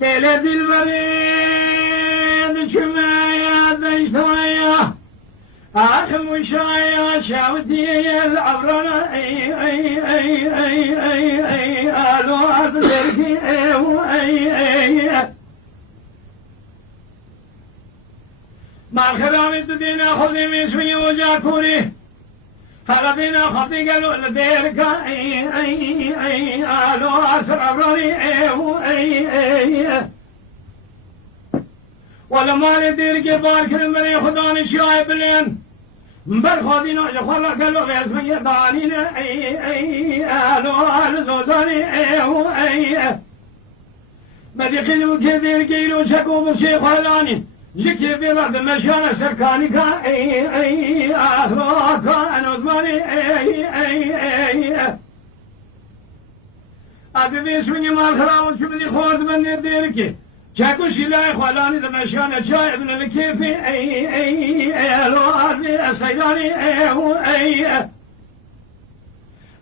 دل دلبرين شمايا دشتايا آخر وشايا شاوتي العبرنا أي ألو أبدركي أي ما خرامي تدينا خذي ميسوي وجاكوري خرابينا خطي قالوا لديرك أي ألو أسراري أي ولما نديرك بارك المري خداني شايب لين برخودينا يخلا قالوا باسمي دانينا أي ألو زوزاني أي بديقلوا كثير كيلو شكو بشيخ هلاني جيكي بلاد مشان سركاني كا اي اخرا كان زماني اي ادي شوني ما خراون شو بدي خود من ديركي شكو شيلاي خلاني مشان جاي ابن الكيفي اي لو ادي سيداني اي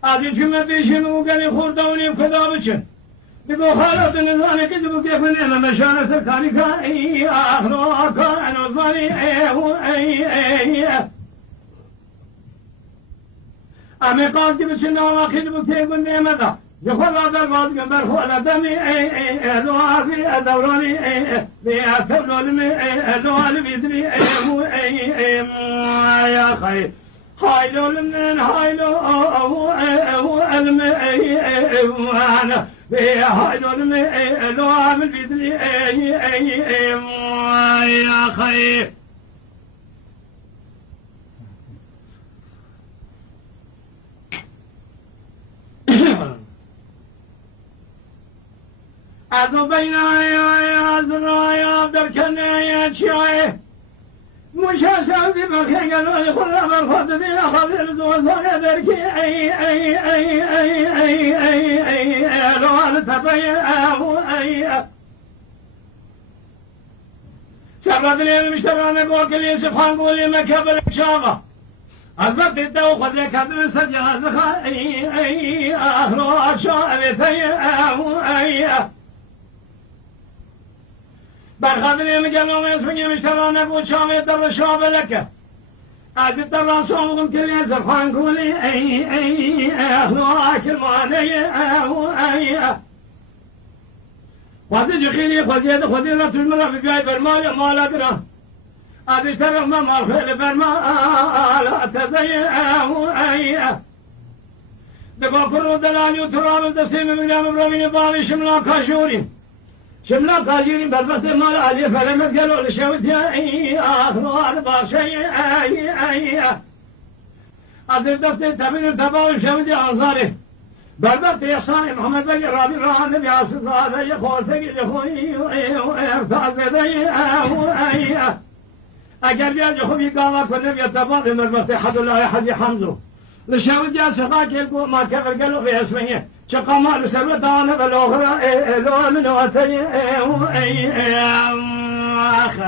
ادي جمع بيشنو قال خردوني كذا بچن دبو خالد النظام كذبوا كيف نعمة مشان سركاني كا اي اخرا كان زماني اي امي قاس كيف شنو كذبوا كيف نعمة يخل هذا الواد جنبر خول دمي اي دوافي دوراني اي بيعتبروا لي دوالي بيدني اي يا خي هايلو لمن هايلو او علم اي وانا بهايلو لمن لو عامل بيدني اي يا خي أذو بينا يا زرايا دركنا يا شاي مشاشا في مكان قالوا يخرج بالخد دي أخذ الزوزان دركي أي لو أي سبب لي المشترى نقول كل سبحان قولي مكبر شاغة الضبط الدو خذ لك هذا سجاد أي أهل شاء أي برخدني مجلون اسمي مشترى نقول شامي در شاب لك أجد در صوم كل سبحان قولي أي أهل أكل مالي أي وادي جخيني خذيت لا تلمر في جاي برمال ما لا ترى أدشتر ما خيل برمال تزي أي دبافر دلالي وتراب دستين من جام برمي بالي شملا كاشوري شملا كاشوري بس مال علي فرمت قالوا لشوتي أي آخر باشي أي أدر دستين تبين تباو شوتي أنصاري بردت يساني محمد بن رابي ران بياسد هذا يقول ثقيل يخوي ويرتاز ذي اگر بیاد خوبی گاوا کنه بیا تباد مربوط حد الله حد حمزه لشاو جا سقا كيلكو ما كبر قالوا في اسمه شقما لسبت انا بالاخرى لو من وتي اخ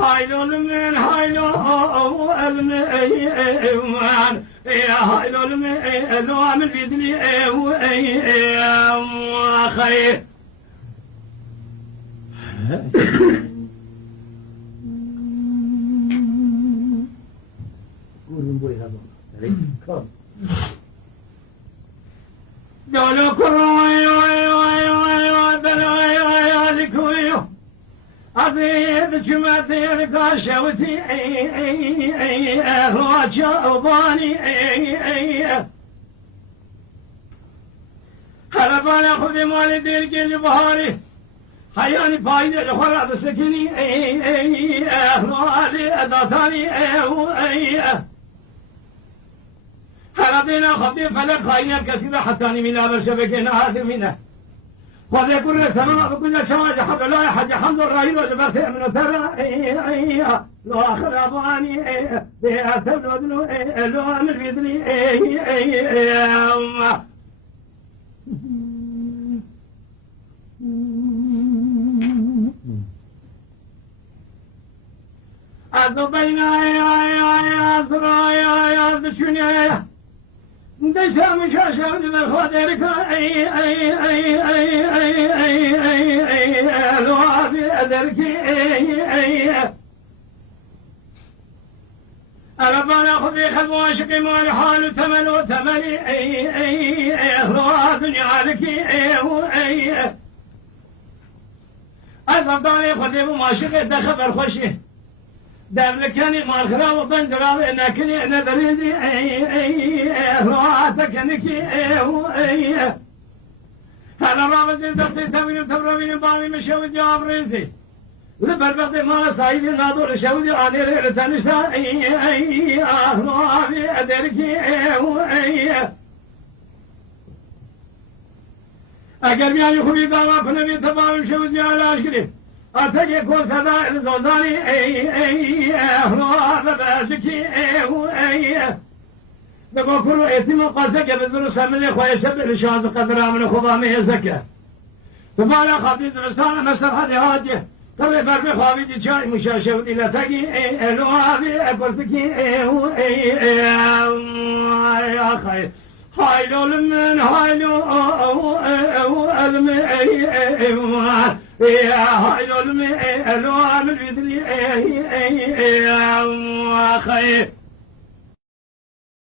هايلون من هايلو الم ايمان هايلون من لو عمل بيدني خير قالوا كروي أزيد جمعتي كاشوتي هو جاوباني هربان خذي مالي ديرك البهاري حياني فايدة لخرع بسكني هو أداتاني هربنا خطي فلك خاينة كثيرة حتى من هذا الشبكة هذا منه قد يكون السماء بكل شواج حق لا حج حمد الرهيب وجبرت من ترى لو اخر اباني بها تبلد لو امر بيدني أذو بينا يا أسرى يا بشنيا دشام شاشام من خاطرك أدركي أنا بانا خذي خذ واشقي مال حال تمل وتملي دنيا لك أفضل خذي واشقي دخل خوشي دام لكني مال خلا وبنجرا لكني أنا دريجي تكنكي هلا ما بدي دقتي تبين تبرمين بالي مشاوي جاب ريزي لبربقي ما صايدي ناظر شودي علي لتنشتا أهلابي أدركي أقل بياني خوبي دعوة كنبي تباوي شودي على أشكري أتجي كل صدا الزوزاني أهلاب بأشكي دقو كل اعتماع قاسك بدروس من خويا شب لشاز قدر من خضامي زكا فبالا خبيز رسالة مستر هذه هاديه طبعا بربي خوابي جاي مشاشة ودي تجي لو هذه أقولك يا خي هاي لو من هاي لو ألم هاي لو من لو من بدري يا خي